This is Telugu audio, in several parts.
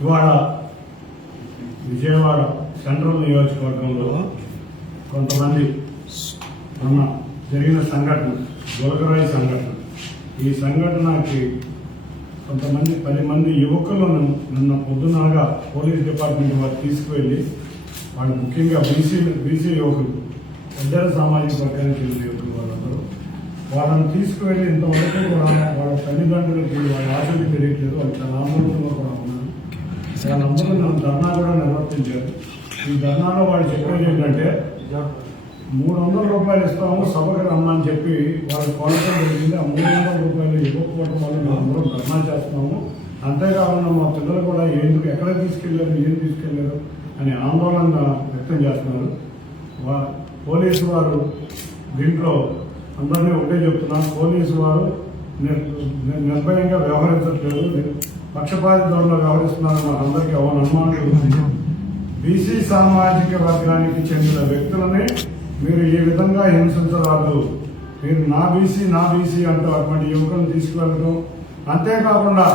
ఇవాళ విజయవాడ సెంట్రల్ నియోజకవర్గంలో కొంతమంది మొన్న జరిగిన సంఘటన గొలగరాయి సంఘటన. ఈ సంఘటనకి కొంతమంది పది మంది యువకులను నిన్న పొద్దునగా పోలీస్ డిపార్ట్మెంట్ వారు తీసుకువెళ్ళి వాళ్ళు ముఖ్యంగా బీసీ బీసీ యువకులు పెద్దల సామాజిక వర్గానికి చెందిన యువకులు వాళ్ళందరూ వాళ్ళని తీసుకువెళ్ళి ఇంతవరకు కూడా వాళ్ళ తల్లిదండ్రులకి వాళ్ళ ఆశలు తెలియట్లేదు వాళ్ళు చాలా ఆందోళనలో కూడా ఉన్నారు. వాళ్ళందరూ నన్ను ధర్నా కూడా నిర్వర్తించారు. ఈ ధర్నాలో వాళ్ళు చెప్పేది ఏంటంటే మూడు వందల రూపాయలు ఇస్తాము సభకు రమ్మని చెప్పి వాళ్ళు కోరటం జరిగింది. ఆ మూడు వందల రూపాయలు ఇవ్వకపోవడం వల్ల మేమందరం ధర్నా చేస్తున్నాము. అంతేకాకుండా మా పిల్లలు కూడా ఎందుకు ఎక్కడ తీసుకెళ్ళారు ఏం తీసుకెళ్ళారు అని ఆందోళన వ్యక్తం చేస్తున్నారు. వా- పోలీసు వారు దీంట్లో అందరినీ ఒకటే చెప్తున్నారు పోలీసు వారు నిర్భయంగా వ్యవహరించట్లేదు. పక్షపాతి ధోరణిలో వ్యవహరిస్తున్నారని మనందరికీ అందరికీ అవన అనుమానం బీసీ సామాజిక వర్గానికి చెందిన వ్యక్తులని మీరు ఈ విధంగా హింసించరాదు? మీరు నా బీసీ నా బీసీ అంటూ అటువంటి యువకులను తీసుకువెళ్ళడం. అంతేకాకుండా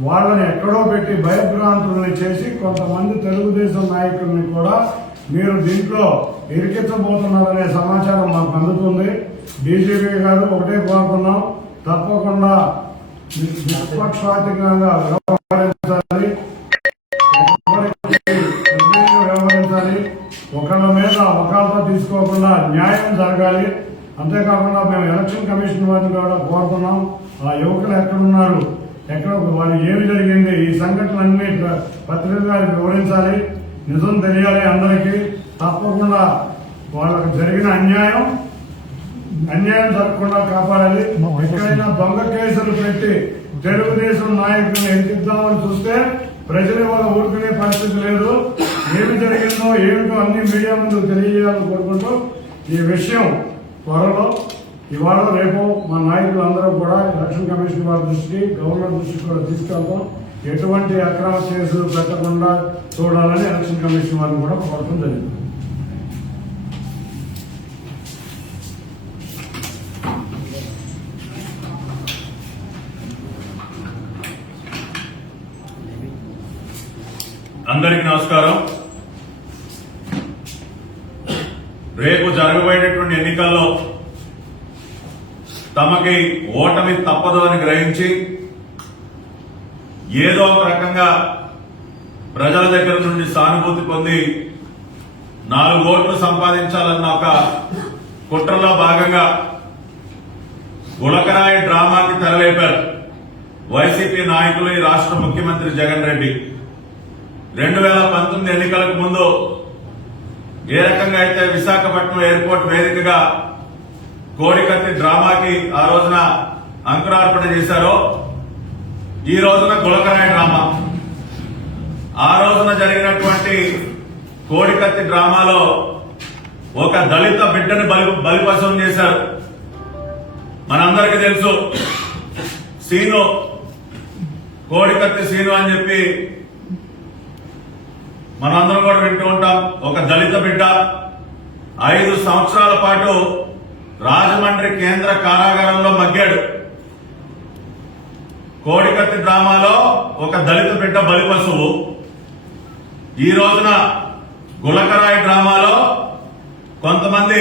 వాళ్ళని ఎక్కడో పెట్టి భయభ్రాంతుల్ని చేసి కొంతమంది తెలుగుదేశం నాయకుల్ని కూడా మీరు దీంట్లో ఇరికించబోతున్నారనే సమాచారం మాకు అందుతుంది. డీజీపీ గారు ఒకటే కోరుతున్నాం. తప్పకుండా నిష్పక్షపాతంగా వ్యవహరించాలి. వ్యవహరించాలి. ఒకళ్ళ మీద ఒకళ్ళతో తీసుకోకుండా న్యాయం జరగాలి. అంతేకాకుండా మేము ఎలక్షన్ కమిషన్ వారిని కూడా కోరుతున్నాం. ఆ యువకులు ఎక్కడున్నారు? ఎక్కడ వారు ఏమి జరిగింది? ఈ సంఘటనలన్నీ పత్రిక గారికి వివరించాలి. నిజం తెలియాలి అందరికీ. తప్పకుండా వాళ్ళకు జరిగిన అన్యాయం అన్యాయం జరగకుండా కాపాడాలి. ఎక్కడైనా దొంగ కేసులు పెట్టి తెలుగుదేశం నాయకులను ఎదిగిద్దామని చూస్తే ప్రజలు వాళ్ళ ఊరుకునే పరిస్థితి లేదు. ఏమి జరిగిందో ఏమిటో అన్ని మీడియా ముందు తెలియజేయాలని కోరుకుంటూ ఈ విషయం త్వరలో ఇవాళ రేపు మా నాయకులు అందరూ కూడా ఎలక్షన్ కమిషన్ వారి దృష్టికి గవర్నర్ దృష్టికి కూడా తీసుకెళ్తాం. ఎటువంటి అక్రమ కేసులు పెట్టకుండా చూడాలని ఎలక్షన్ కమిషన్ వారిని కూడా కోరడం జరిగింది. అందరికి నమస్కారం. రేపు జరగబోయేటటువంటి ఎన్నికల్లో తమకి ఓటమి తప్పదు అని గ్రహించి ఏదో ఒక రకంగా ప్రజల దగ్గర నుండి సానుభూతి పొంది నాలుగు ఓట్లు సంపాదించాలన్న ఒక కుట్రలో భాగంగా గులకరాయి డ్రామాకి తెరలేపారు వైసీపీ నాయకులు ఈ రాష్ట్ర ముఖ్యమంత్రి జగన్ రెడ్డి. రెండు వేల పంతొమ్మిది ఎన్నికలకు ముందు ఏ రకంగా అయితే విశాఖపట్నం ఎయిర్పోర్ట్ వేదికగా కోడికత్తి డ్రామాకి ఆ రోజున అంకురార్పణ చేశారో ఈ రోజున గులకరాయ డ్రామా. ఆ రోజున జరిగినటువంటి కోడికత్తి డ్రామాలో ఒక దళిత బిడ్డని బలి బలిపశం చేశారు. మనందరికీ తెలుసు సీను కోడికత్తి సీను అని చెప్పి మనందరం కూడా వింటూ ఉంటాం. ఒక దళిత బిడ్డ ఐదు సంవత్సరాల పాటు రాజమండ్రి కేంద్ర కారాగారంలో మగ్గాడు. కోడికత్తి డ్రామాలో ఒక దళిత బిడ్డ బలి పశువు. ఈ రోజున గులకరాయి డ్రామాలో కొంతమంది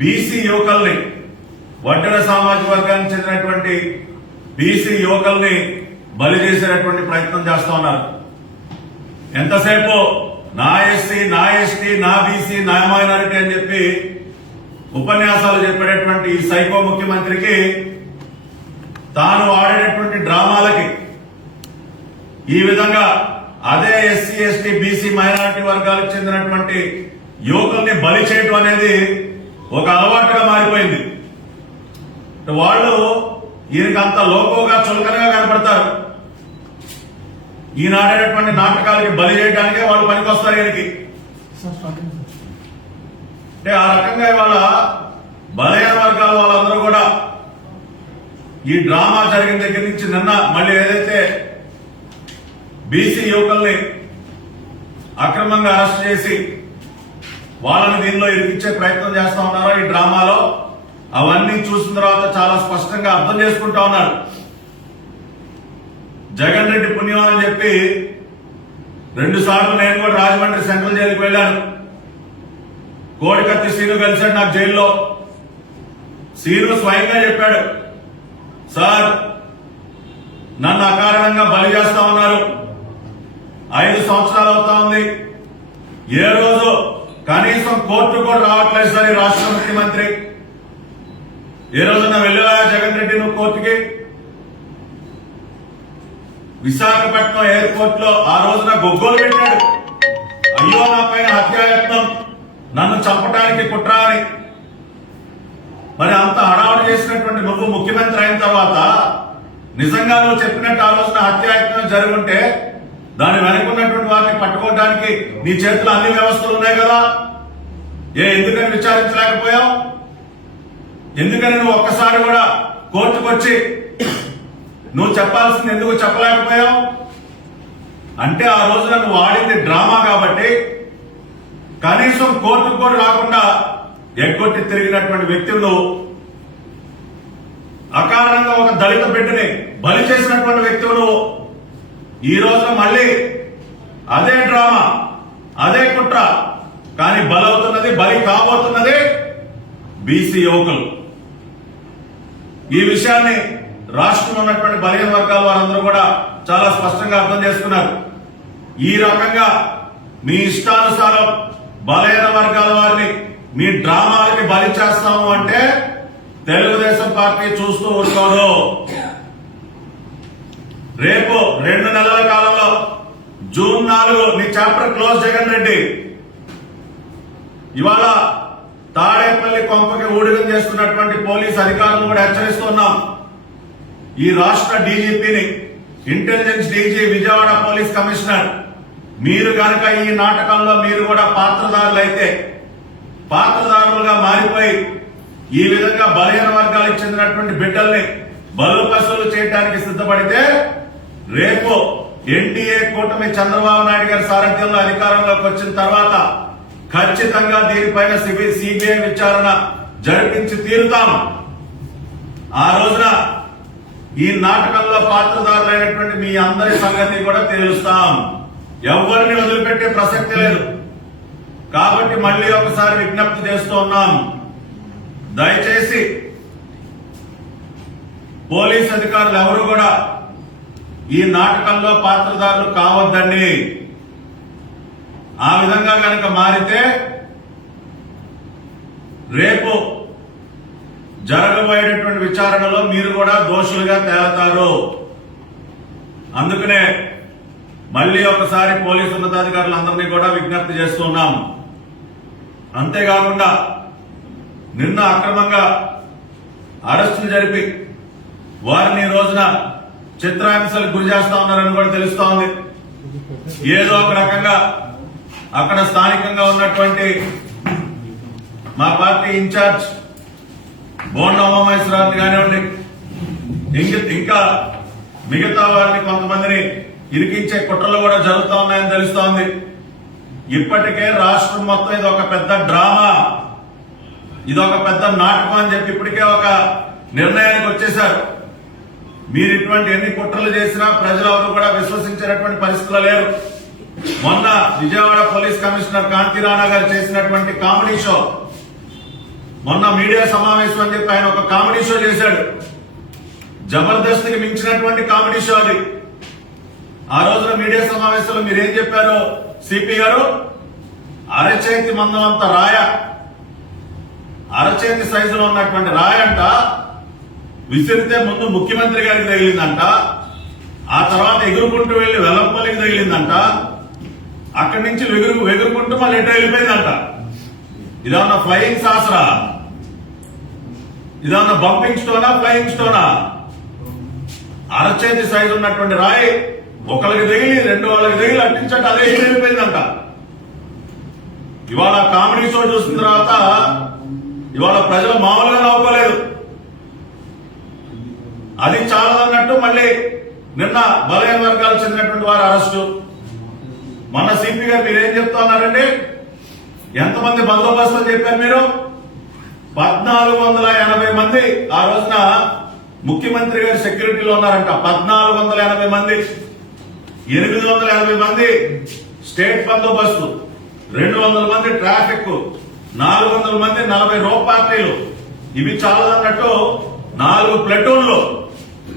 బీసీ యువకుల్ని వడ్డెర సామాజిక వర్గానికి చెందినటువంటి బీసీ యువకుల్ని బలి చేసేటటువంటి ప్రయత్నం చేస్తా ఉన్నారు. ఎంతసేపు? నా ఎస్సీ నా ఎస్టీ నా బీసీ నా మైనారిటీ అని చెప్పి ఉపన్యాసాలు చెప్పేటటువంటి ఈ సైకో ముఖ్యమంత్రికి తాను ఆడేటటువంటి డ్రామాలకి ఈ విధంగా అదే ఎస్సీ ఎస్టీ బీసీ మైనారిటీ వర్గాలకు చెందినటువంటి యువకుల్ని బలి చేయటం అనేది ఒక అలవాటుగా మారిపోయింది. వాళ్ళు ఈయనకి అంత లోకోగా చులకనగా కనపడతారు. ఈనాడేటటువంటి నాటకాలకి బలి చేయడానికే వాళ్ళు పనికొస్తారు ఈయనకి. అంటే ఆ రకంగా ఇవాళ బలైన వర్గాల వాళ్ళందరూ కూడా ఈ డ్రామా జరిగిన దగ్గర నుంచి నిన్న మళ్ళీ ఏదైతే బీసీ యువకుల్ని అక్రమంగా అరెస్ట్ చేసి వాళ్ళని దీనిలో ఇరికిచ్చే ప్రయత్నం చేస్తా ఉన్నారో ఈ డ్రామాలో అవన్నీ చూసిన తర్వాత చాలా స్పష్టంగా అర్థం చేసుకుంటా ఉన్నారు. జగన్ రెడ్డి పుణ్యం అని చెప్పి రెండు సార్లు నేను కూడా రాజమండ్రి సెంట్రల్ జైలుకి వెళ్ళాను. కోడికత్తి శ్రీను కలిశాడు నాకు జైల్లో. శ్రీను స్వయంగా చెప్పాడు సార్ నన్ను అకారణంగా బలి చేస్తా ఉన్నారు. ఐదు సంవత్సరాలు అవుతా ఉంది. ఏ రోజు కనీసం కోర్టు కూడా రావట్లేదు సార్ ఈ రాష్ట్ర ముఖ్యమంత్రి. ఏ రోజున వెళ్ళా జగన్ రెడ్డి నువ్వు కోర్టుకి? విశాఖపట్నం ఎయిర్పోర్ట్లో ఆ రోజున గొగ్గోలు పెట్టాడు. అయ్యో నా పైన హత్యాయత్నం. నన్ను చంపడానికి కుట్ర అని. మరి అంత హడావుడు చేసినటువంటి నువ్వు ముఖ్యమంత్రి అయిన తర్వాత నిజంగా నువ్వు చెప్పినట్టు ఆ రోజున హత్యాయత్నం జరుగుంటే దాని వెనుకున్నటువంటి వారిని పట్టుకోవడానికి నీ చేతిలో అన్ని వ్యవస్థలు ఉన్నాయి కదా. ఏ ఎందుకని విచారించలేకపోయావు? ఎందుకని నువ్వు ఒక్కసారి కూడా కోర్టుకొచ్చి నువ్వు చెప్పాల్సింది ఎందుకు చెప్పలేకపోయావు? అంటే ఆ రోజున నువ్వు ఆడింది డ్రామా కాబట్టి కనీసం కోర్టు కూడా రాకుండా ఎగ్గొట్టి తిరిగినటువంటి వ్యక్తులు అకారణంగా ఒక దళిత బిడ్డని బలి చేసినటువంటి వ్యక్తులు ఈ రోజున మళ్ళీ అదే డ్రామా అదే కుట్ర. కానీ బలవుతున్నది బలి కాబోతున్నది బీసీ యువకులు. ఈ విషయాన్ని రాష్ట్రంలో ఉన్నటువంటి బలహీన వర్గాల వారందరూ కూడా చాలా స్పష్టంగా అర్థం చేసుకున్నారు. ఈ రకంగా మీ ఇష్టానుసారం బలహీన వర్గాల వారిని మీ డ్రామాలకి బలి చేస్తాము అంటే తెలుగుదేశం పార్టీ చూస్తూ ఊరుకోదు. రేపు రెండు నెలల కాలంలో జూన్ నాలుగు నీ చాప్టర్ క్లోజ్ జగన్ రెడ్డి. ఇవాళ తాడేపల్లి కొంపకి ఊడిగం చేస్తున్నటువంటి పోలీస్ అధికారులను కూడా హెచ్చరిస్తున్నాం ఈ రాష్ట్ర డీజీపీని intelligence DG Vijayawada police commissioner. మీరు గనక ఈ నాటకంలో మీరు కూడా పాత్రదారులు అయితే పాత్రదారులుగా మారిపోయి ఈ విధంగా బలహీన వర్గాలకు చెందినటువంటి బిడ్డల్ని బలు పశువులు చేయడానికి సిద్ధపడితే రేపు ఎన్డీఏ కూటమి చంద్రబాబు నాయుడు గారి సారథ్యంలో అధికారంలోకి వచ్చిన తర్వాత ఖచ్చితంగా దీనిపైన సిబిఐ విచారణ జరిపించి తీరుతాం. ఆ రోజున ఈ నాటకంలో పాత్రదారులైనటువంటి మీ అందరి సంగతి కూడా తేలుస్తాం ఎవరిని వదిలిపెట్టే ప్రసక్తి లేదు. కాబట్టి మళ్ళీ ఒకసారి విజ్ఞప్తి చేస్తూ ఉన్నాం. దయచేసి పోలీస్ అధికారులు ఎవరు కూడా ఈ నాటకంలో పాత్రదారులు కావద్దండి. ఆ విధంగా కనుక మారితే రేపు జరగబోయేటటువంటి విచారణలో మీరు కూడా దోషులుగా తేలతారు. అందుకనే మళ్ళీ ఒకసారి పోలీసు ఉన్నతాధికారులందరినీ కూడా విజ్ఞప్తి చేస్తున్నాం అంతేకాకుండా నిన్న అక్రమంగా అరెస్టులు జరిపి వారిని ఈ రోజున చిత్రహింసలకు గురి చేస్తా ఉన్నారని కూడా తెలుస్తా ఉంది. ఏదో ఒక రకంగా అక్కడ స్థానికంగా ఉన్నటువంటి మా పార్టీ ఇన్ఛార్జ్ బోండ ఉమామహేశ్వరరావు కానివ్వండి ఇంక ఇంకా మిగతా వారిని కొంతమందిని ఇరికించే కుట్రలు కూడా జరుగుతూ ఉన్నాయని తెలుస్తోంది. ఇప్పటికే రాష్ట్రం మొత్తం ఇది ఒక పెద్ద డ్రామా. ఇది ఒక పెద్ద నాటకం అని చెప్పి ఇప్పటికే ఒక నిర్ణయానికి వచ్చేశారు. మీరు ఇటువంటి ఎన్ని కుట్రలు చేసినా ప్రజలు ఎవరు కూడా విశ్వసించేటటువంటి పరిస్థితులు లేరు. మొన్న విజయవాడ పోలీస్ కమిషనర్ కాంతి రాణా గారు చేసినటువంటి కామెడీ షో మొన్న మీడియా సమావేశం అని చెప్పి ఆయన ఒక కామెడీ షో చేశాడు. జబర్దస్త్కి మించినటువంటి కామెడీ షో అది. ఆ రోజున మీడియా సమావేశంలో మీరేం చెప్పారు సిపి గారు? అరచేతి మందం అంత రాయ. అరచేతి సైజులో ఉన్నటువంటి రాయ అంట. విసిరితే ముందు ముఖ్యమంత్రి గారికి తగిలిందంట. ఆ తర్వాత ఎగురుకుంటూ వెళ్ళి వెలంపల్లికి తగిలిందంట. అక్కడి నుంచి వెగురు వెగురుకుంటూ మళ్ళీ ఎటు వెళ్ళిపోయిందంట. ఇదన్నా ఫ్లయింగ్ సాసరా ఇదన్నా బంపింగ్ స్టోనా ఫ్లయింగ్ స్టోనా అరచేతి సైజు ఉన్నటువంటి రాయి ఒకరికి తగిలి రెండు వాళ్ళకి తగిలి అట్టించట అదే వెళ్ళిపోయిందంట ఇవాళ కామెడీ షో చూసిన తర్వాత ఇవాళ ప్రజలు మామూలుగా నవ్వుకోలేదు. అది చాలదన్నట్టు మళ్ళీ నిన్న బలహీన వర్గాలకు చెందినటువంటి వారి అరెస్టు. మన సిపి గారు మీరేం ఏం చెప్తా ఉన్నారండి? ఎంతమంది బందోబస్తు చెప్పారు మీరు? పద్నాలుగు వందల ఎనభై మంది ఆ రోజున ముఖ్యమంత్రి గారి సెక్యూరిటీలో ఉన్నారంట. పద్నాలుగు వందల ఎనభై మంది. ఎనిమిది వందల ఎనభై మంది స్టేట్ బందోబస్తు రెండు వందల మంది ట్రాఫిక్ నాలుగు వందల మంది నలభై రో పార్టీలు. ఇవి చాలదన్నట్టు నాలుగు ప్లెటూన్లు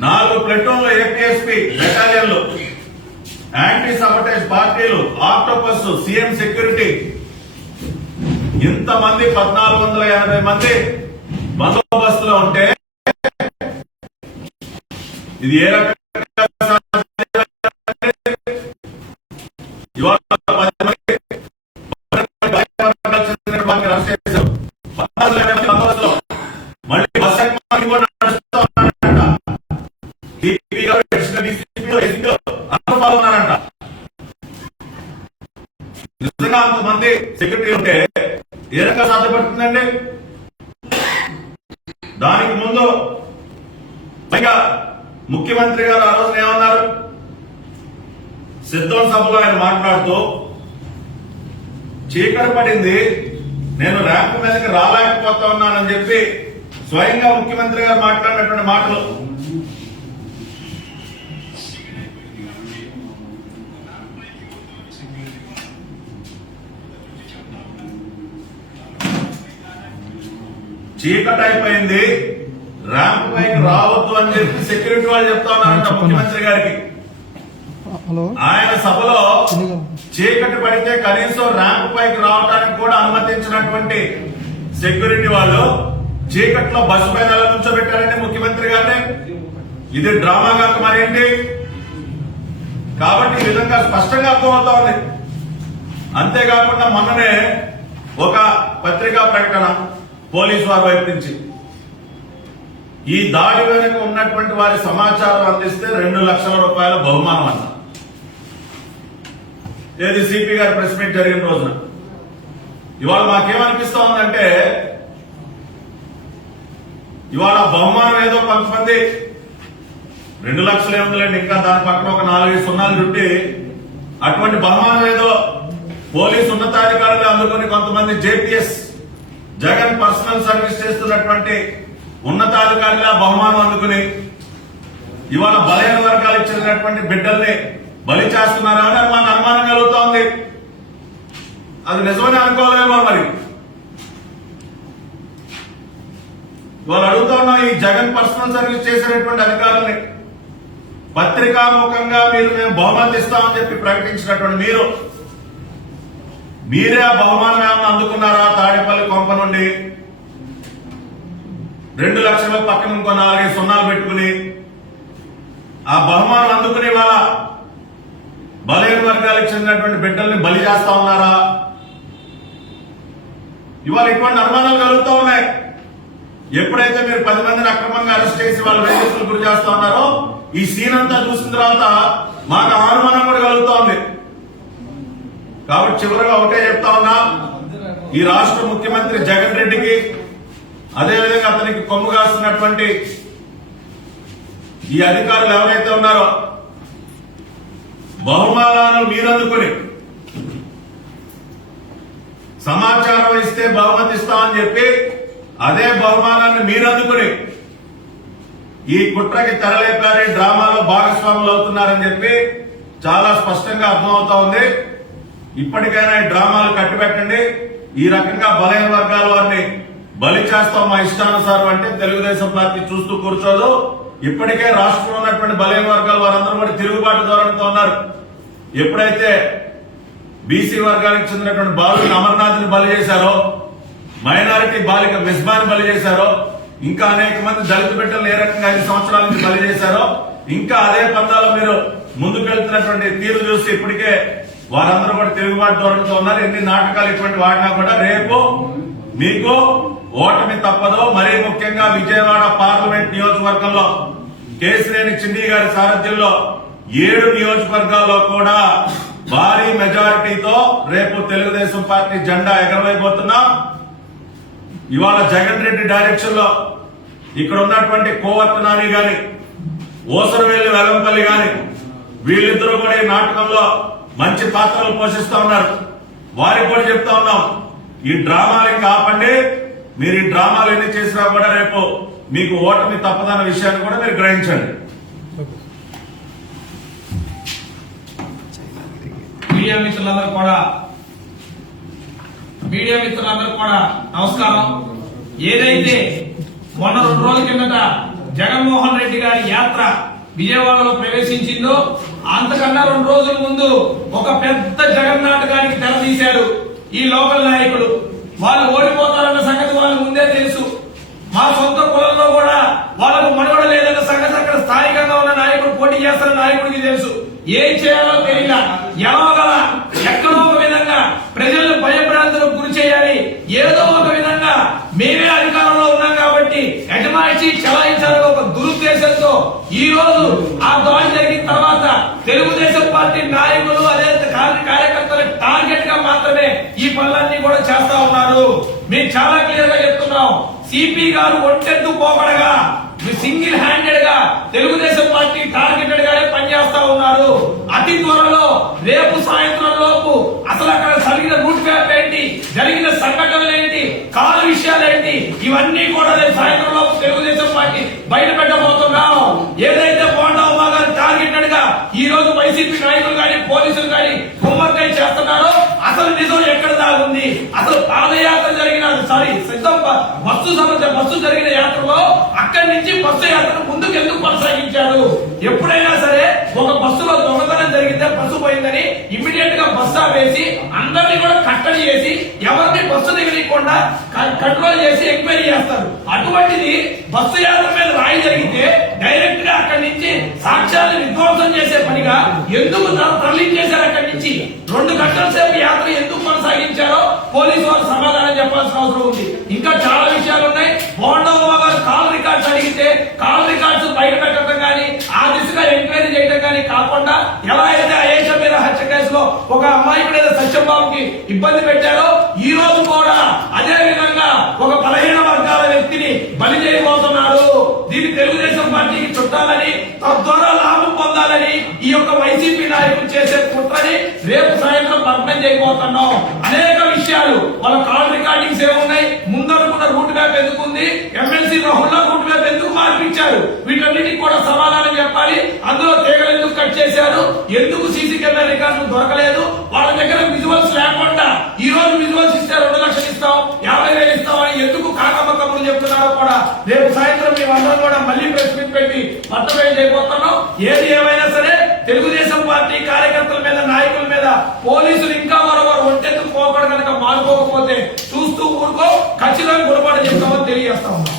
నాలుగు ప్లెటూన్లు ఏపీఎస్పీ బెటాలియన్లు యాంటీ సబటేజ్ పార్టీలు ఆక్టోపస్ సీఎం సెక్యూరిటీ ఇంతమంది పద్నాలుగు వందల యాభై మంది బందోబస్తులో ఉంటే ఇది ఏ రకంగా ఇవాళ వాళ్ళని అరెస్ట్ చేశారు. పద్నాలుగు ఎనభై బందోబస్తులో మళ్ళీ బస్ ఎక్కమని కూడా నడుస్తూ ఉన్నారంట. DP గారు, అడిషనల్ DCP లు, SP లు అందరూ పాల్గొన్నారంట. నిజంగా అంతమంది సెక్రటరీ ఉంటే ఏ రకంగా సాధ్యపడుతుందండి దానికి ముందు పైగా ముఖ్యమంత్రి గారు ఆ రోజున ఏమన్నారు సిద్ధం సభలో ఆయన మాట్లాడుతూ చీకటి పడింది. నేను ర్యాంప్ మీదకి రాలేకపోతా ఉన్నానని చెప్పి స్వయంగా ముఖ్యమంత్రి గారు మాట్లాడినటువంటి మాటలు. చీకటి అయిపోయింది. ర్యాంప్ పైకి రావద్దు అని చెప్పి సెక్యూరిటీ వాళ్ళు చెప్తా ఉన్నారంట. ముఖ్యమంత్రి గారికి. ఆయన సభలో. చీకటి పడితే కనీసం ర్యాంప్ పైకి రావడానికి కూడా అనుమతించినటువంటి సెక్యూరిటీ వాళ్ళు చీకట్లో బస్సు పైన నుంచోబెట్టారండి ముఖ్యమంత్రి గారిని? ఇది డ్రామా కాక మరేంటి? కాబట్టి ఈ విధంగా స్పష్టంగా అర్థమవుతా ఉంది. అంతేకాకుండా మొన్ననే ఒక పత్రికా ప్రకటన పోలీసు వారి వైపు నుంచి. ఈ దాడి వెనుక ఉన్నటువంటి వారి సమాచారం అందిస్తే రెండు లక్షల రూపాయల బహుమానం అన్న ఏది సిపి గారి ప్రెస్ మీట్ జరిగిన రోజున. ఇవాళ మాకేమనిపిస్తా ఉందంటే ఇవాళ బహుమానం ఏదో కొంతమంది రెండు లక్షలు ఏముందిలేండి ఇంకా దాని పక్కన ఒక నాలుగైదు సున్నాలు చుట్టి అటువంటి బహుమానం ఏదో పోలీసు ఉన్నతాధికారులు అందుకొని కొంతమంది జేపీఎస్ జగన్ పర్సనల్ సర్వీస్ చేస్తున్నటువంటి ఉన్నతాధికారులు బహుమానం అందుకుని ఇవాళ బలహీన వర్గాలు ఇచ్చినటువంటి బిడ్డల్ని బలి చేస్తున్నారా. అని మాకు అనుమానం కలుగుతోంది. అది నిజమని అనుకోలేమో మరి. వాళ్ళు అడుగుతా ఉన్నాం ఈ జగన్ పర్సనల్ సర్వీస్ చేసినటువంటి అధికారుల్ని. పత్రికాముఖంగా మీరు మేము బహుమతి ఇస్తామని చెప్పి ప్రకటించినటువంటి మీరు మీరే ఆ బహుమానం ఏమన్నా అందుకున్నారా తాడేపల్లి కొంప నుండి? రెండు లక్షల పక్కన ఇంకో నాలుగైదు సున్నాలు పెట్టుకుని ఆ బహుమానం అందుకుని వాళ్ళ బలహీన వర్గాలకు చెందినటువంటి బిడ్డల్ని బలి చేస్తా ఉన్నారా? ఇవాళ ఇటువంటి అనుమానాలు కలుగుతూ ఉన్నాయి. ఎప్పుడైతే మీరు పది మందిని అక్రమంగా అరెస్ట్ చేసి వాళ్ళ వేధింపులకు గురి చేస్తా ఉన్నారో ఈ సీన్ అంతా చూసిన తర్వాత మాకు అనుమానం కూడా కలుగుతోంది కాబట్టి చివరిగా ఒకటే చెప్తా ఉన్నా ఈ రాష్ట్ర ముఖ్యమంత్రి జగన్ రెడ్డికి అదేవిధంగా అతనికి కొమ్ము కాస్తున్నటువంటి ఈ అధికారులు ఎవరైతే ఉన్నారో బహుమానాలను మీరందుకుని. సమాచారం ఇస్తే బహుమతి ఇస్తామని చెప్పి అదే బహుమానాన్ని మీరు అందుకుని ఈ కుట్రకి తెరలేపారి డ్రామాలో భాగస్వాములు అవుతున్నారని చెప్పి చాలా స్పష్టంగా అర్థమవుతా ఉంది. ఇప్పటికైనా ఈ డ్రామాలు కట్టిపెట్టండి. ఈ రకంగా బలహీన వర్గాల వారిని బలి చేస్తాం మా ఇష్టానుసారం అంటే తెలుగుదేశం పార్టీ చూస్తూ కూర్చోదు. ఇప్పటికే రాష్ట్రంలో ఉన్నటువంటి బలైన వర్గాలు వారందరూ కూడా తిరుగుబాటు ధోరణితో ఉన్నారు. ఎప్పుడైతే బీసీ వర్గానికి చెందినటువంటి బాలుని అమర్నాథ్ని బలి చేశారో మైనారిటీ బాలిక మిస్బాని బలి చేశారో ఇంకా అనేక మంది దళిత బిడ్డలు ఏ రకంగా ఐదు సంవత్సరాల నుంచి బలి చేశారో ఇంకా అదే పందాలో మీరు ముందుకెళ్తున్నటువంటి తీరు చూసి ఇప్పటికే వారందరూ కూడా తిరుగుబాటు ధోరణితో ఉన్నారు. ఎన్ని నాటకాలు ఇటువంటి వాడినా కూడా రేపు మీకు ఓటమి తప్పదు మరీ ముఖ్యంగా విజయవాడ పార్లమెంట్ నియోజకవర్గంలో కేసినేని చిన్ని గారి సారథ్యంలో ఏడు నియోజకవర్గాల్లో కూడా భారీ మెజారిటీతో రేపు తెలుగుదేశం పార్టీ జెండా ఎగరవైపోతున్నాం ఇవాళ జగన్ రెడ్డి డైరెక్షన్లో ఇక్కడ ఉన్నటువంటి కోవర్ట్ నాని గాని ఓసరవేలు వెలంపల్లి గాని వీళ్ళిద్దరూ కూడా ఈ నాటకంలో మంచి పాత్రలు పోషిస్తా ఉన్నారు. వారికి కూడా చెప్తా ఉన్నాం ఈ డ్రామాలకి ఆపండి. మీరు ఈ డ్రామాలు ఎన్ని చేసినా కూడా రేపు మీకు ఓటమి తప్పదన్న విషయాన్ని కూడా మీరు గ్రహించండి. మీడియా మిత్రులందరూ కూడా మీడియా మిత్రులందరూ కూడా నమస్కారం. ఏదైతే మొన్న రెండు రోజుల కిందట జగన్మోహన్ రెడ్డి గారి యాత్ర విజయవాడలో ప్రవేశించిందో అంతకన్నా రెండు రోజుల ముందు ఒక పెద్ద జగన్నాటకానికి తెర తీశారు ఈ లోకల్ నాయకుడు. వాళ్ళు ఓడిపోతారన్న సంగతి వాళ్ళు ముందే తెలుసు. మా సొంత కులంలో కూడా వాళ్ళకు మనవడ లేదన్న సంగతి అక్కడ స్థానికంగా ఉన్న నాయకుడు పోటీ చేస్తున్న నాయకుడికి తెలుసు. ఏం చేయాలో తెలియక ఎలాగల ఎక్కడో ఒక విధంగా ప్రజలను భయభ్రాంతులకు గురి చేయాలి. ఏదో ఒక విధంగా మేమే అధికారంలో ఉన్నాం కాబట్టి యజమాయిషి చలాయించాలని ఒక దురుద్దేశంతో ఈ రోజు ఆ దాడి జరిగిన తర్వాత తెలుగు ఈ పనులన్నీ కూడా చేస్తా ఉన్నారు. మేము చాలా క్లియర్గా చెప్తున్నాం సిపి గారు ఒంటెత్తు పోకడగా సింగిల్ హ్యాండెడ్గా తెలుగుదేశం పార్టీ టార్గెటెడ్ గానే పనిచేస్తా ఉన్నారు. అతి త్వరలో రేపు సాయంత్రం లోపు అసలు అక్కడ జరిగిన రూట్ మ్యాప్ ఏంటి జరిగిన సంఘటనలు ఏంటి కాల విషయాలు ఏంటి ఇవన్నీ కూడా రేపు సాయంత్రం లోపు తెలుగుదేశం పార్టీ బయట పెట్టబోతున్నాం ఏదైతే బోండా ఉమా గారు టార్గెటెడ్గా ఈ రోజు వైసీపీ నాయకులు కానీ పోలీసులు కానీ కుమ్మక్కై చేస్తున్నారో అసలు నిజం ఎక్కడ దాగుంది అసలు పాదయాత్ర జరిగిన సారీ సిద్ధం బ- బస్సు సమస్య బస్సు జరిగిన యాత్రలో అక్కడి నుంచి బస్సు యాత్ర ముందుకు ఎందుకు కొనసాగించారు ఎప్పుడైనా సరే ఒక బస్సులో దొంగతనం జరిగితే బస్సు పోయిందని ఇమ్మీడియట్గా బస్సు ఆపేసి అందరినీ కూడా కట్టడి చేసి ఎవరిని బస్సు దిగనీయకుండా కంట్రోల్ చేసి ఎంక్వైరీ చేస్తారు. అటువంటిది బస్సు యాత్ర మీద రాయి జరిగితే డైరెక్ట్గా అక్కడి నుంచి సాక్ష్యాలు విధ్వంసం చేసే పనిగా ఎందుకు త- తరలించేశారు అక్కడి నుంచి? రెండు గంటల సేపు యాత్ర ఎందుకు కొనసాగించారో పోలీసు వారు సమాధానం చెప్పాల్సిన అవసరం ఉంది. ఇంకా చాలా విషయాలు ఉన్నాయి బోండమ్మ గారు కాల్ రికార్డ్స్ అడిగితే కాల్ రికార్డ్స్ బయట పెట్టడం కానీ ఆ దిశగా ఎంక్వైరీ చేయడం కానీ కాకుండా ఎలా అయితే అయేష మీద హత్య కేసులో ఒక అమ్మాయి మీద సత్యంబాబుకి ఇబ్బంది పెట్టారో ఈ రోజు కూడా అదే విధంగా ఒక బలహీన వర్గాల వ్యక్తిని బలి చేయబోతున్నారు దీన్ని తెలుగుదేశం పార్టీకి చుట్టాలని తద్వారా లాభం పొందాలని ఈ యొక్క వైసీపీ నాయకులు చేసే కుట్రని రేపు సాయంత్రం భగ్నం చేయబోతున్నాం. అనేక విషయాలు వాళ్ళ కాల్ రికార్డింగ్స్ ఏమున్నాయి? ముందనుకున్న రూట్ మ్యాప్ ఎందుకుంది? ఎమ్మెల్సీ రాహుల్ రూట్ వీటన్నిటికి కూడా సమాధానం చెప్పాలి. అందులో తీగలు ఎందుకు కట్ చేశారు? ఎందుకు సీసీ కెమెరా రికార్డు దొరకలేదు? వాళ్ళ దగ్గర విజువల్స్ లేకుండా ఈ రోజు విజువల్స్ ఇస్తే రెండు లక్షలు ఇస్తాం యాభై వేలు ఇస్తాం అని ఎందుకు కాకమ్మ కబుర్లు చెప్తున్నారో కూడా రేపు సాయంత్రం మేమందరం కూడా మళ్ళీ ప్రెస్ మీట్ పెట్టి పట్టబయలు చేయబోతున్నాం. ఏది ఏమైనా సరే తెలుగుదేశం పార్టీ కార్యకర్తల మీద నాయకుల మీద పోలీసులు ఇంకా మరొకరు ఒంటెత్తు పోకూడదు కనుక మానుకోకపోతే చూస్తూ ఊరుకో ఖచ్చితంగా గుణపాఠం చెప్తామని తెలియజేస్తా ఉన్నాం.